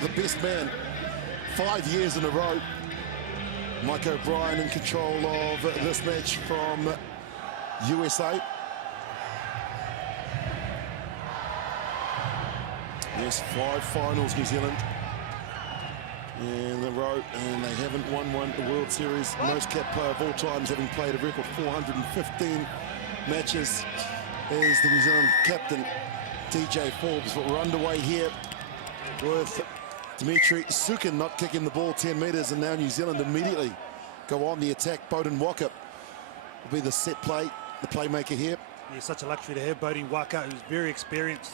the best man 5 years in a row. Mike O'Brien in control of this match from USA. Yes, 5 finals, New Zealand in a row, and they haven't won the World Series. Most capped player of all times, having played a record 415 matches, is the New Zealand captain, DJ Forbes. But we're underway here with Dimitri Sukin not kicking the ball 10 metres, and now New Zealand immediately go on the attack. Beauden Waka will be the set play, the playmaker here. Yeah, such a luxury to have Beauden Waka, who's very experienced.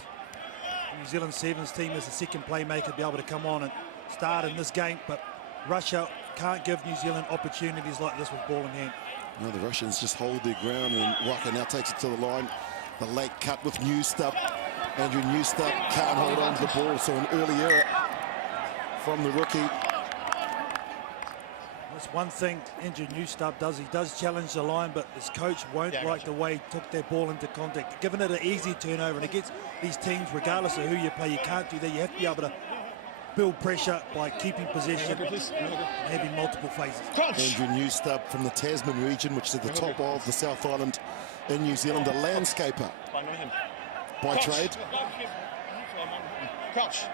The New Zealand Sevens team is the second playmaker to be able to come on and start in this game, but Russia can't give New Zealand opportunities like this with ball in hand. No, the Russians just hold their ground, and Waka now takes it to the line. The late cut with Newstup. Andrew Newstup can't hold on to the ball, so an early error from the rookie. That's one thing Andrew Newstup does. He does challenge the line, but his coach won't like the way he took that ball into contact, giving it an easy turnover. And against these teams, regardless of who you play, you can't do that. You have to be able to build pressure by keeping possession and having multiple phases. Andrew Newstup from the Tasman region, which is at the top of the South Island in New Zealand, a landscaper by trade. Crouch.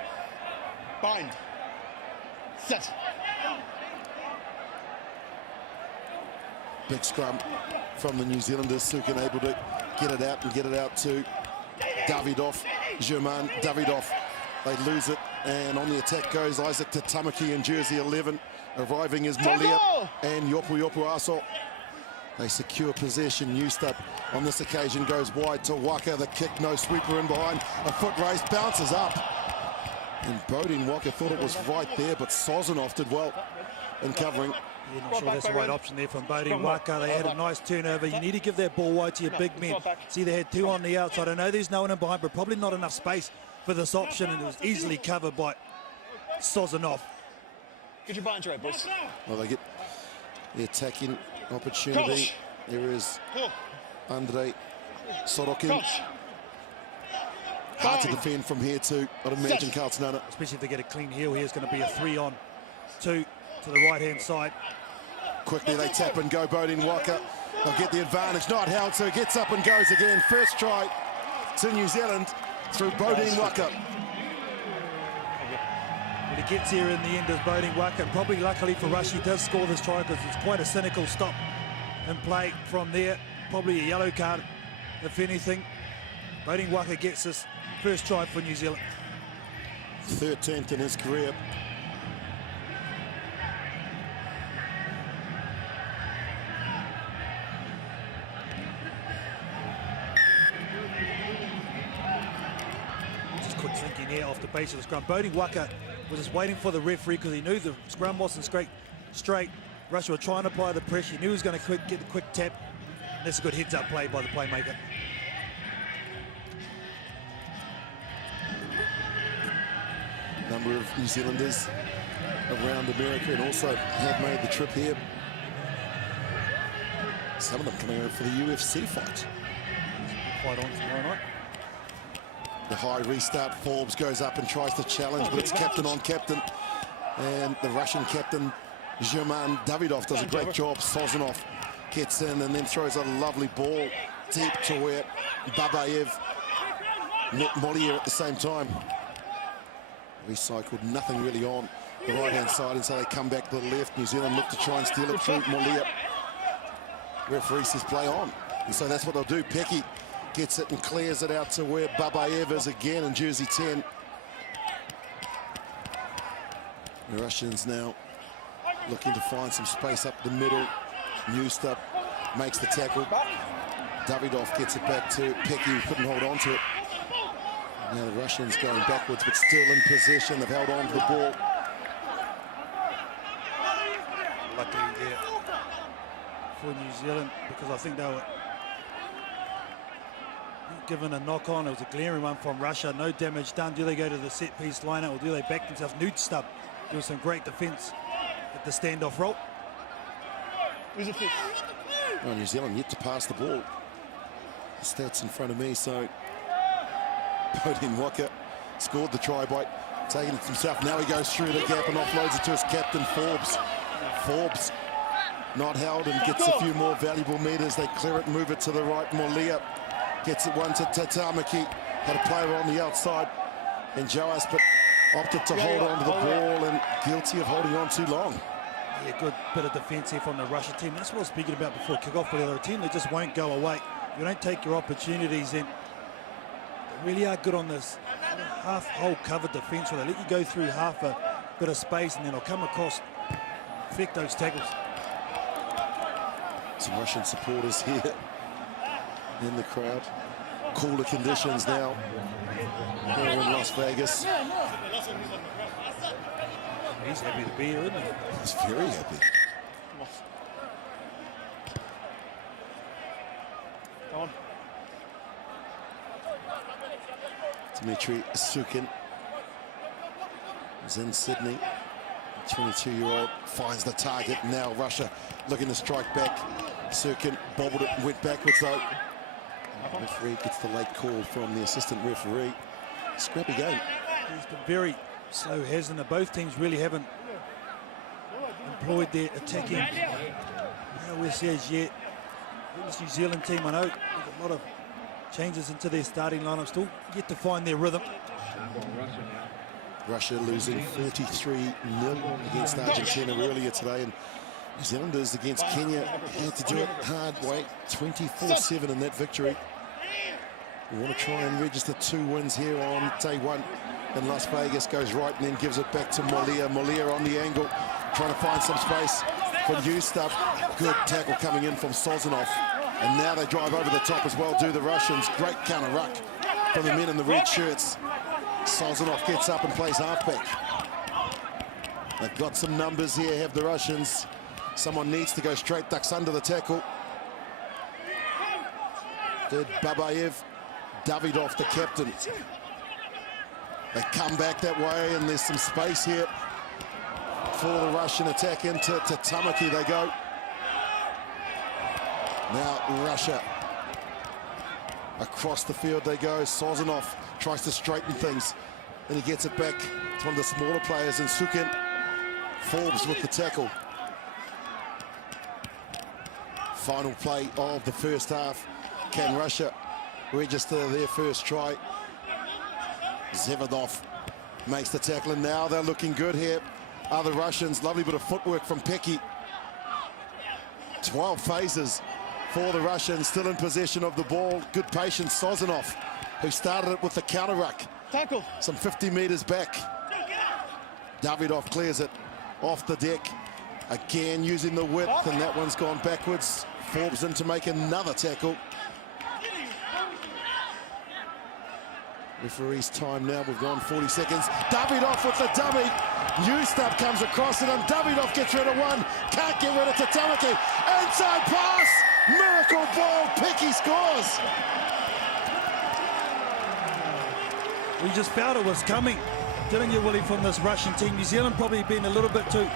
Bind. Set. Big scrum from the New Zealanders. Sukin able to get it out and get it out to Davidov, Germain Davidov. They lose it, and on the attack goes Isaac Tatamaki in jersey 11. Arriving is Molia and Yopu Aso. They secure possession. Newstup on this occasion goes wide to Waka. The kick, no sweeper in behind. A foot race, bounces up. And Beauden Waka thought it was right there, but Sozanov did well in covering. Yeah, not sure that's the right option there from Beauden Waka. They had a nice turnover. You need to give that ball wide to your big men. See, they had 2 on the outside. I know there's no one in behind, but probably not enough space for this option, and it was easily covered by Sozanov. Get your bind right, boys. Well, they get the attacking opportunity. There is Andrei Sorokin. Hard to defend from here too, I'd imagine, Carlton Nana. Especially if they get a clean heel here, it's going to be a 3-on-2 to the right-hand side. Quickly they tap and go. Beauden Waka, they'll get the advantage. Not held, so gets up and goes again. First try to New Zealand through Beauden Waka. But he gets here in the end as Beauden Waka. Probably luckily for Russia, he does score this try because it's quite a cynical stop and play from there. Probably a yellow card, if anything. Beauden Waka gets this first try for New Zealand. 13th in his career. Just quick thinking here off the base of the scrum. Beauden Waka was just waiting for the referee because he knew the scrum wasn't straight. Russia were trying to apply the pressure. He knew he was going to get the quick tap. And that's a good heads-up play by the playmaker. Number of New Zealanders around America and also have made the trip here. Some of them coming over for the UFC fight. Fight on tomorrow night. The high restart. Forbes goes up and tries to challenge, but it's captain on captain. And the Russian captain, Germain Davidov, does a great job. Sozanov gets in and then throws a lovely ball deep to where Babayev met Molia at the same time. Recycled, nothing really on the right-hand side, and so they come back to the left. New Zealand look to try and steal it through Molia. Referee says play on, and so that's what they'll do. Pecky gets it and clears it out to where Babayev is again in jersey 10. The Russians now looking to find some space up the middle. Newstup makes the tackle. Davidov gets it back to Pecky, who couldn't hold on to it. Now the Russians going backwards, but still in possession. They've held on to the ball. Luckily there for New Zealand, because I think they were given a knock on. It was a glaring one from Russia. No damage done. Do they go to the set piece lineup, or do they back themselves? Newstup doing some great defence at the standoff role. Well, New Zealand yet to pass the ball. The stats in front of me, so Beauden Waka scored the try by taking it himself. Now he goes through the gap and offloads it to his captain, Forbes. Forbes not held and gets a few more valuable meters. They clear it, move it to the right. Molia gets it one to Tatamaki. Had a player on the outside. And Joas, but opted to hold on to the ball and guilty of holding on too long. Yeah, good bit of defence here from the Russia team. That's what I was speaking about before kickoff, but they're a team that just won't go away. If you don't take your opportunities, then they really are good on this half whole covered defence where they let you go through half a bit of space and then they'll come across, affect those tackles. Some Russian supporters here in the crowd. Cooler conditions now here in Las Vegas. He's happy to be here, isn't he? He's very happy. Come on. Dmitry Sukin is in Sydney. 22-year-old finds the target. Now Russia looking to strike back. Sukin bobbled it and went backwards though. The referee gets the late call from the assistant referee. Scrappy game. He's been very slow, hasn't it? Both teams really haven't employed their attacking prowess as yet. This New Zealand team, I know, there's a lot of changes into their starting lineup, still yet to find their rhythm. Russia losing 43-0 against Argentina earlier today, and New Zealanders against Kenya had to do it hard way, 24-7 in that victory. We want to try and register 2 wins here on day 1 in Las Vegas. Goes right and then gives it back to Molia. Molia on the angle, trying to find some space for new stuff. Good tackle coming in from Sozanov. And now they drive over the top as well, do the Russians. Great counter ruck from the men in the red shirts. Sozanov gets up and plays halfback. They've got some numbers here, have the Russians. Someone needs to go straight, ducks under the tackle. Did Babayev. Davidov, the captain. They come back that way, and there's some space here for the Russian attack into Tamaki. They go. Now Russia. Across the field they go. Sozanov tries to straighten things, and he gets it back to one of the smaller players in Sukin. Forbes with the tackle. Final play of the first half. Can Russia register their first try? Zevadov makes the tackle, and now they're looking good here. Are the Russians. Lovely bit of footwork from Pecky. 12 phases for the Russians, still in possession of the ball. Good patience, Sozanov, who started it with the counter ruck. Tackle. Some 50 meters back. Davidov clears it off the deck. Again using the width, and that one's gone backwards. Forbes in to make another tackle. Referee's time now, we've gone 40 seconds. Davidov with the dummy. New stuff comes across it, and Davidov gets rid of one. Can't get rid of Tatamaki. Inside pass. Miracle ball. Pecky scores. We just felt it was coming, didn't you, Willie, from this Russian team? New Zealand probably been a little bit too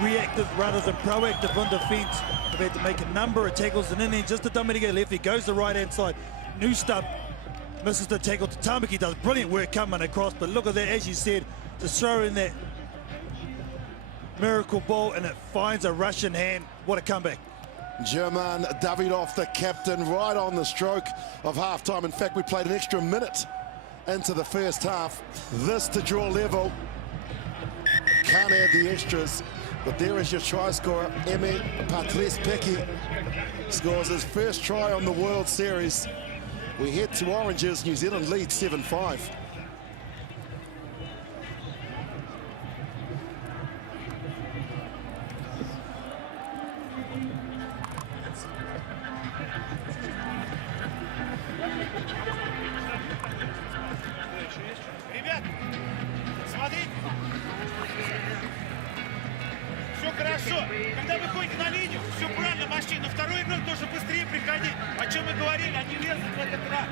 reactive rather than proactive on defence. They've had to make a number of tackles, and then just a dummy to get left. He goes the right-hand side. New stuff misses the tackle. Tatamaki does brilliant work coming across, but look at that, as you said, to throw in that miracle ball, and it finds a Russian hand. What a comeback. German Davidov, the captain, right on the stroke of halftime. In fact, we played an extra minute into the first half. This to draw level. Can't add the extras, but there is your try scorer. Emi Patrice Pecky scores his first try on the World Series. We head to Oranges. New Zealand leads 7-5. Ребят, смотрите. Все хорошо. Когда вы ходите на линию, все правильно, мужчина. Второй игрок должен быстрее приходить. О чем мы говорили, они лезут в этот рад.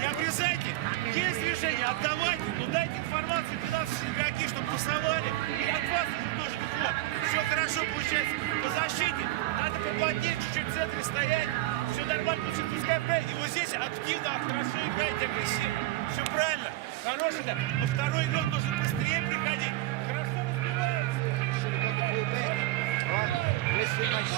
Не обрезайте. Есть движение, отдавайте. Но дайте информацию 12 игроки, чтобы пасовали. И от вас уже тоже ход. Все хорошо получается. По защите надо поплотнее чуть-чуть в центре стоять. Все нормально, пускай правильно. И вот здесь активно, хорошо играете, агрессивно. Все правильно. Хороший, да. Но второй игрок должен быстрее приходить.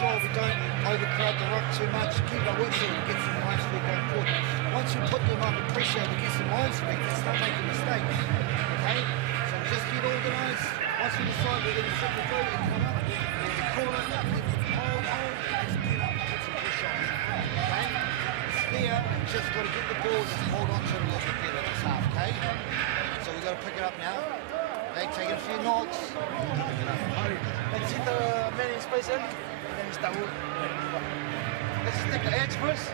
sure we don't overcrowd the rock too much, keep our whistle and get some line speed going forward. Once we put them under pressure to get some line speed, they start making mistakes. Okay? So just get organised. Once we decide we're going to set the goal and come up, there's the corner, hold, let's get up and put some pressure on it. Okay? It's there, we just got to get the ball, just hold on to it a little bit better this half, okay? So we've got to pick it up now. Okay, taking a few knocks. Let's hit the man in space in, and then we start working. Let's just take the edge first.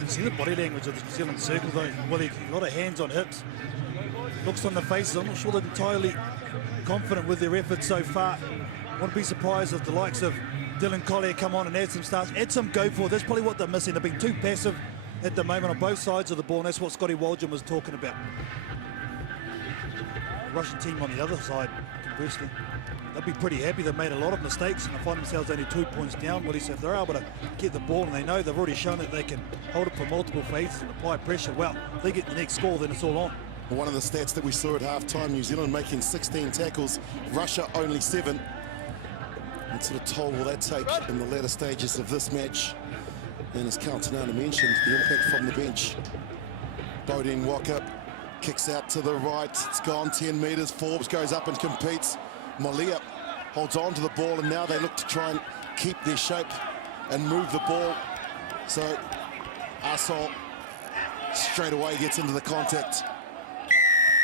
You see the body language of the New Zealand circle though, Willie, a lot of hands on hips. Looks on the faces, I'm not sure they're entirely confident with their efforts so far. Wouldn't be surprised if the likes of Dylan Collier come on and add some starts, add some go for it. That's probably what they're missing. They've been too passive at the moment on both sides of the ball, and that's what Scotty Waldron was talking about. The Russian team on the other side, conversely, they'll be pretty happy. They've made a lot of mistakes and they find themselves only 2 points down. Willie, so if they're able to get the ball and they know they've already shown that they can hold it for multiple phases and apply pressure, well, if they get the next score, then it's all on. One of the stats that we saw at halftime, New Zealand making 16 tackles, Russia only 7. What sort of toll will that take in the latter stages of this match? And as Kaltenana mentioned, the impact from the bench. Bodine Walker kicks out to the right. It's gone 10 metres. Forbes goes up and competes. Molia holds on to the ball, and now they look to try and keep their shape and move the ball. So Asol straight away gets into the contact.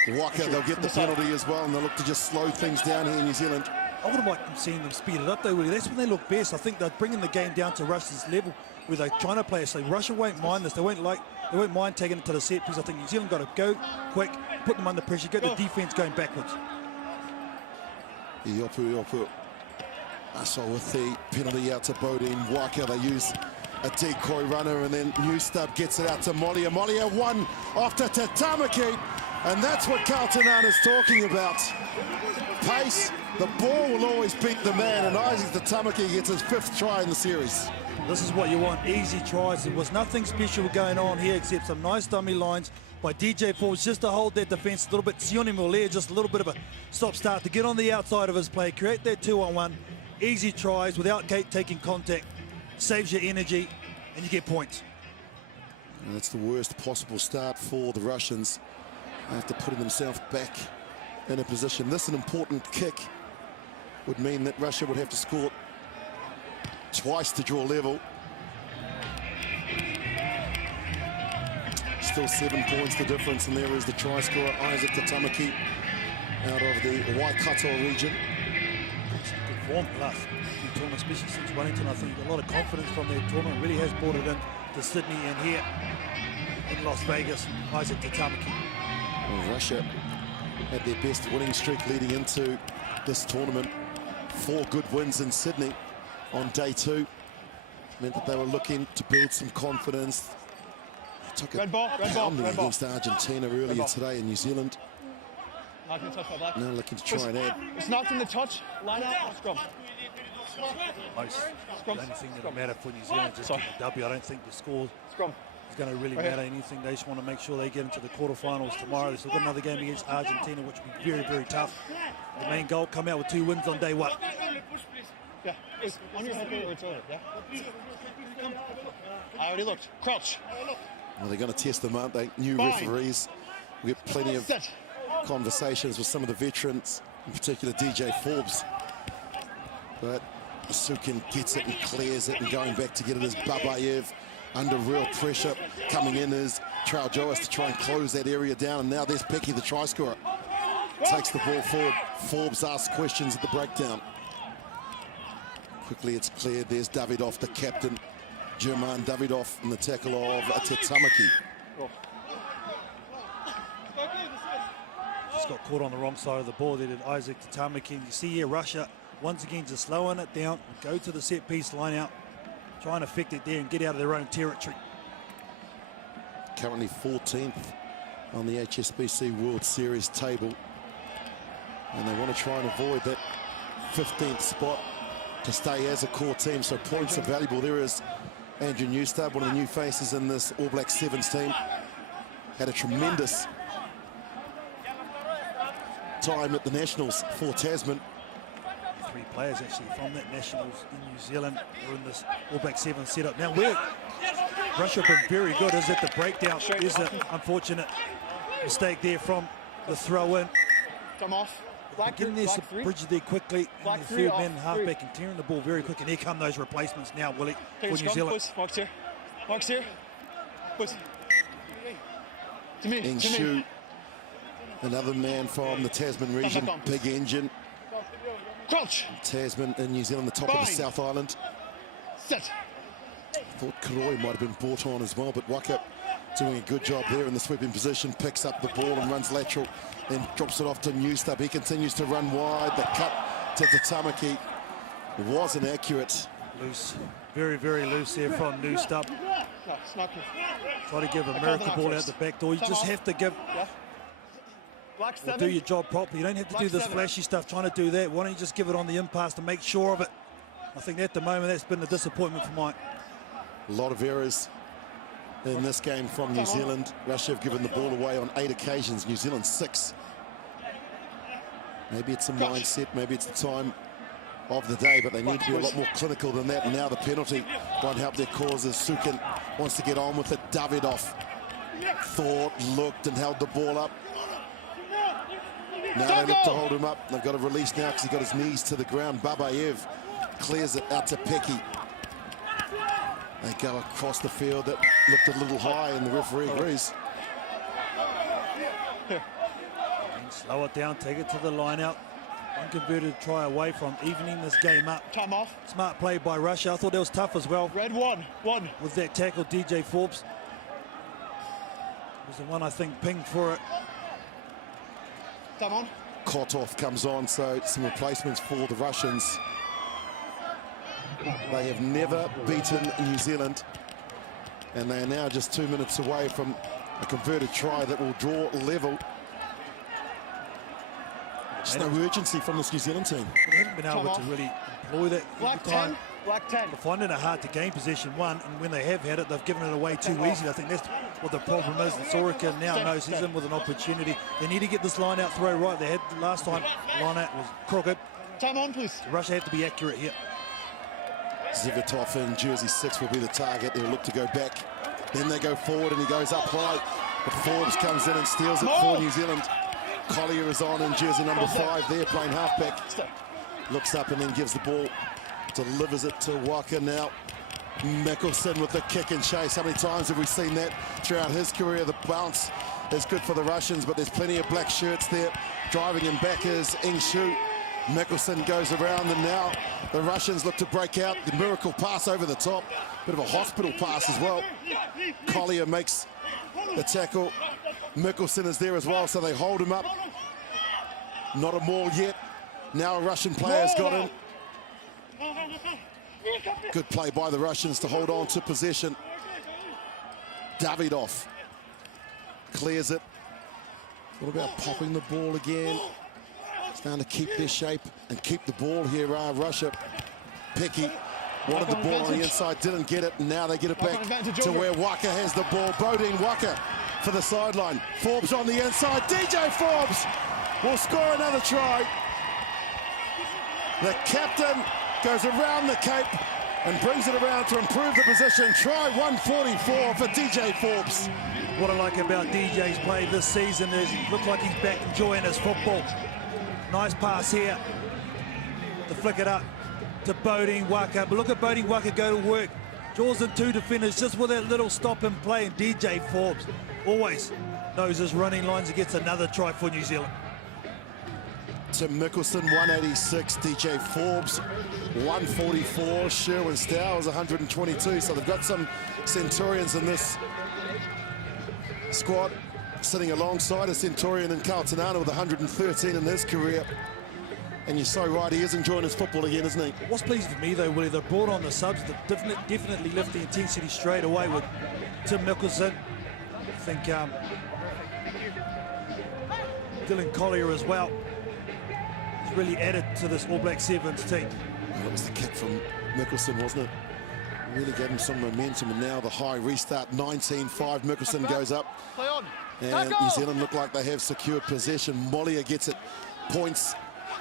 Walker, they'll get the penalty as well, and they'll look to just slow things down here in New Zealand. I wouldn't like seeing them speed it up though, Willie. That's when they look best. I think they're bringing the game down to Russia's level where they're trying to play. So Russia won't mind this. They won't mind taking it to the set piece. I think New Zealand got to go quick, put them under pressure, get the defense going backwards. Yopu. Asol with the penalty out to Bodine Waka. They use a decoy runner, and then Newstub gets it out to Molia. Molia one after Tatamaki, and that's what Kaltenana is talking about. Pace, the ball will always beat the man, and Isaac Tatamaki gets his 5th try in the series. This is what you want, easy tries. There was nothing special going on here except some nice dummy lines by DJ Forbes just to hold that defense a little bit. Sione Molia, just a little bit of a stop-start to get on the outside of his play, create that 2-on-1. Easy tries without taking contact, saves your energy, and you get points. And that's the worst possible start for the Russians after putting themselves back in a position. This, an important kick, would mean that Russia would have to score twice to draw level. Still 7 points the difference, and there is the try scorer, Isaac Tatamaki, out of the Waikato region. Good form last tournament, especially since Wellington. I think a lot of confidence from their tournament, really has brought it in to Sydney and here in Las Vegas. Isaac Tatamaki. Well, Russia had their best winning streak leading into this tournament. 4 good wins in Sydney on day 2. Meant that they were looking to build some confidence. They took a pounding against Argentina earlier today in New Zealand. Not going to touch my black. Now looking to try and add. It's not from the touch. Line out. Scrum. The only thing that'll matter for New Zealand is just getting a W. I don't think the score Scrum. is going to really matter anything. They just want to make sure they get into the quarterfinals tomorrow. They've still got another game against Argentina, which will be very, very tough. The main goal, come out with 2 wins on day 1. Yeah, it's on your head or it's over, yeah? I already looked. Crouch. Well, they're going to test them, aren't they? New referees. We get plenty of conversations with some of the veterans, in particular DJ Forbes. But Sukin gets it and clears it, and going back to get it is Babayev under real pressure. Coming in is Traujoas to try and close that area down, and now there's Pecky, the try scorer. Takes the ball forward. Forbes asks questions at the breakdown. Quickly it's cleared. There's Davidov, the captain. German Davidov in the tackle of Tatamaki. Just got caught on the wrong side of the ball there, did Isaac Tatamaki. And you see here Russia once again just slowing it down, go to the set piece line out, try and affect it there and get out of their own territory. Currently 14th on the HSBC World Series table, and they want to try and avoid that 15th spot to stay as a core team, so points are valuable. There is Andrew Newstub, one of the new faces in this All Black Sevens team. Had a tremendous time at the Nationals for Tasman. 3 players actually from that Nationals in New Zealand were in this All Black 7 setup. Now, where Russia have been very good is at the breakdown. There's an unfortunate mistake there from the throw-in. Come off. Getting there, some bridge there quickly, and the third man halfback and clearing the ball very quick. And here come those replacements now, Willie, for New Zealand. Box here. Box here. Push. To me. Ing To me. Shu, another man from the Tasman region, big engine. Crouch. Tasman in New Zealand, the top of the Fine. South Island. Set. Thought Karoi might have been brought on as well, but Waka doing a good job there in the sweeping position, picks up the ball and runs lateral, then drops it off to Newstub. He continues to run wide. The cut to Tamaki wasn't accurate. Loose, very, very loose there from Newstub. No, it's not good. Try to give a miracle ball out the back door. You just have to give, Black or 7. do your job properly. You don't have to do this flashy stuff trying to do that. Why don't you just give it on the impasse to make sure of it? I think at the moment that's been a disappointment for Mike. A lot of errors in this game from New Zealand. Russia have given the ball away on 8 occasions, New Zealand 6. Maybe it's a mindset, maybe it's the time of the day, but they need to be a lot more clinical than that. And now the penalty won't help their causes. Sukin wants to get on with it. Davidoff thought, looked and held the ball up. Now they look to hold him up. They've got to release now because he got his knees to the ground. Babayev clears it out to Pecky. They go across the field. That looked a little high and the referee agrees. Slow it down, take it to the line out. Unconverted try away from evening this game up. Time off. Smart play by Russia. I thought that was tough as well. Red 1. With that tackle, DJ Forbes was the one I think pinged for it. Time on. Kotov comes on, so some replacements for the Russians. They have never beaten New Zealand, and they are now just 2 minutes away from a converted try that will draw level. Just no urgency from this New Zealand team. They haven't been able to really employ that Black every time. 10. Black 10. They're finding it hard to gain possession, one, and when they have had it, they've given it away too easy. I think that's what the problem is. And Soroka now knows he's in with an opportunity. They need to get this line out throw right. They had last time, line out was crooked. Time on, please. Russia have to be accurate here. Zivitov in jersey 6 will be the target. They'll look to go back. Then they go forward and he goes up high. But Forbes comes in and steals it for New Zealand. Collier is on in jersey number 5 there, playing halfback. Looks up and then gives the ball, delivers it to Waka now. Mickelson with the kick and chase. How many times have we seen that throughout his career? The bounce is good for the Russians, but there's plenty of black shirts there. Driving him back is Ing Shu. Mickelson goes around, and now the Russians look to break out. The miracle pass over the top. Bit of a hospital pass as well. Collier makes the tackle. Mickelson is there as well, so they hold him up. Not a maul yet. Now a Russian player's got in. Good play by the Russians to hold on to possession. Davidoff clears it. What about popping the ball again? Starting to keep their shape and keep the ball here, Russia. Pecky wanted the ball on the inside, didn't get it, and now they get it back to where Waka has the ball. Bodine Waka for the sideline. Forbes on the inside. DJ Forbes will score another try. The captain goes around the cape and brings it around to improve the position. Try 144 for DJ Forbes. What I like about DJ's play this season is he looks like he's back enjoying his football. Nice pass here to flick it up to Bodine Waka. But look at Bodine Waka go to work. Draws in 2 defenders just with that little stop and play. And DJ Forbes always knows his running lines and gets another try for New Zealand. Tim Mickelson, 186. DJ Forbes, 144. Sherwin Stowers, 122. So they've got some Centurions in this squad. Sitting alongside a Centurion in Carltonana with 113 in his career. And you're so right, he is enjoying his football again, isn't he? What's pleasing for me, though, Willie, they brought on the subs that definitely lift the intensity straight away with Tim Mickelson. I think Dylan Collier as well. He's really added to this All Black Sevens team. Well, that was the kick from Mickelson, wasn't it? Really gave him some momentum, and now the high restart, 19-5. Mickelson goes up. Play on. And New Zealand look like they have secured possession. Mollier gets it points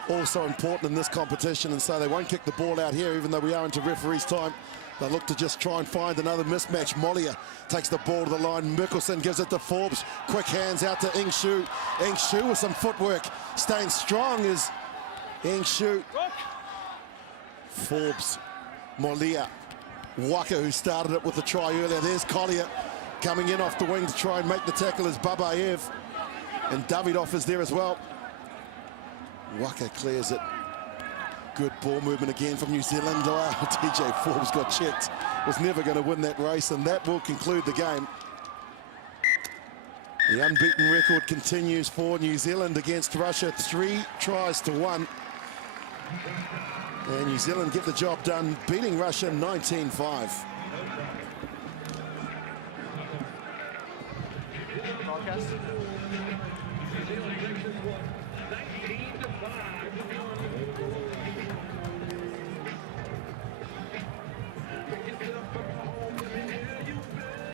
also important in this competition, and so they won't kick the ball out here, even though we are into referee's time. They look to just try and find another mismatch. Molia takes the ball to the line. Mikkelsen gives it to Forbes. Quick hands out to Ing Shu. Ing Shu with some footwork. Staying strong is Ing Shu. Forbes, Molia, Waka, who started it with the try earlier. There's Collier coming in off the wing to try and make the tackle as Babayev. And Davidoff is there as well. Waka clears it. Good ball movement again from New Zealand. Oh, TJ Forbes got checked. Was never going to win that race, and that will conclude the game. The unbeaten record continues for New Zealand against Russia, 3-1. And New Zealand get the job done, beating Russia 19-5. Broadcast.